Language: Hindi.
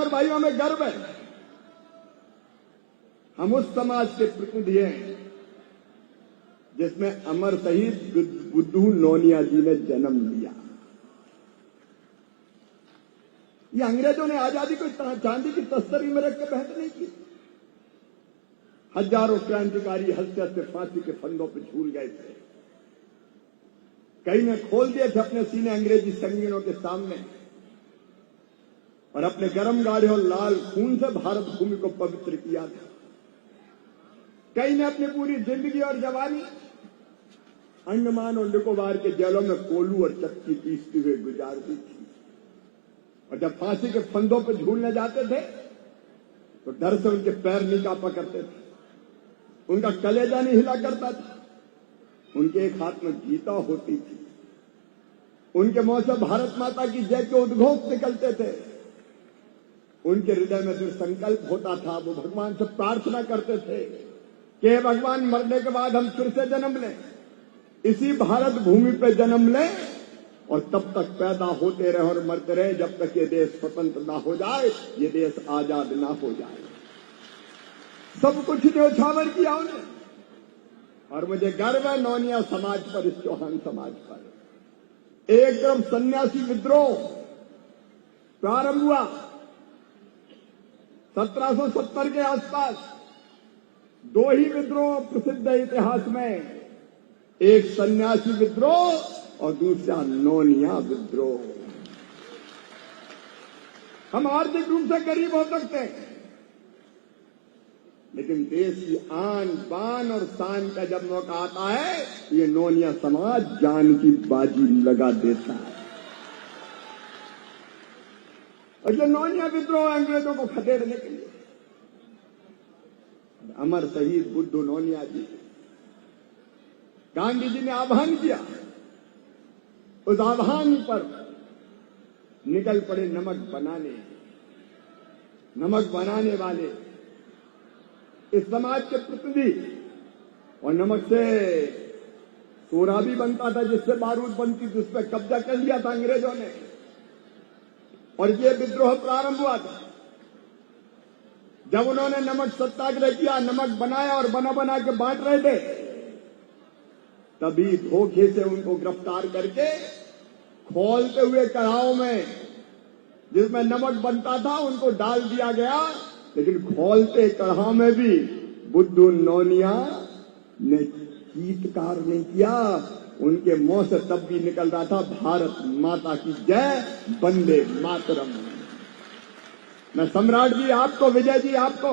और भाइयों, हमें गर्व है, हम उस समाज के प्रतिनिधि हैं जिसमें अमर शहीद बुद्धू नोनिया जी ने जन्म लिया। ये अंग्रेजों ने आजादी को चांदी की तस्तरी में रख के बहस नहीं की। हजारों क्रांतिकारी हंसते हंसते फांसी के फंदों पर झूल गए थे। कई ने खोल दिए थे अपने सीने अंग्रेजी संगीनों के सामने और अपने गर्म गाढ़े और लाल खून से भारत भूमि को पवित्र किया था। कई ने अपनी पूरी जिंदगी और जवानी अंडमान और निकोबार के जेलों में कोलू और चक्की पीसते हुए गुजार दी थी। और जब फांसी के फंदों पर झूलने जाते थे तो डर से उनके पैर नहीं कांपा करते थे, उनका कलेजा नहीं हिला करता था, उनके एक हाथ में गीता होती थी, उनके मुंह से भारत माता की जय के उद्घोष निकलते थे, उनके हृदय में जो संकल्प होता था वो भगवान से प्रार्थना करते थे कि हे भगवान, मरने के बाद हम फिर से जन्म लें, इसी भारत भूमि पे जन्म लें और तब तक पैदा होते रहे और मरते रहे जब तक ये देश स्वतंत्र ना हो जाए, ये देश आजाद ना हो जाए। सब कुछ न्योछावर किया उन्हें और मुझे गर्व है नोनिया समाज पर, इस चौहान समाज पर। एक तरफ सन्यासी विद्रोह प्रारंभ हुआ 1770 के आसपास। दो ही विद्रोह प्रसिद्ध है इतिहास में, एक सन्यासी विद्रोह और दूसरा नोनिया विद्रोह। हम आर्थिक रूप से गरीब हो सकते हैं, लेकिन देश की आन बान और शान का जब मौका आता है, ये नोनिया समाज जान की बाजी लगा देता है। और जो नोनिया विद्रोह अंग्रेजों को खदेड़ने के लिए, अमर शहीद बुद्धू नोनिया जी, गांधी जी ने आह्वान किया, उस आह्वान पर निकल पड़े नमक बनाने वाले इस समाज के प्रतिनिधि। और नमक से सोरा भी बनता था, जिससे बारूद बनती थी, उस पर कब्जा कर लिया था अंग्रेजों ने। और ये विद्रोह प्रारंभ हुआ था जब उन्होंने नमक सत्याग्रह किया, नमक बनाया और बना के बांट रहे थे, तभी धोखे से उनको गिरफ्तार करके खोलते हुए कढ़ाओं में जिसमें नमक बनता था उनको डाल दिया गया। लेकिन खोलते कढ़ाओं में भी बुद्धू नोनिया ने चीत्कार नहीं किया, उनके मुंह से तब भी निकल रहा था भारत माता की जय, वंदे मातरम। मैं सम्राट जी आपको, विजय जी आपको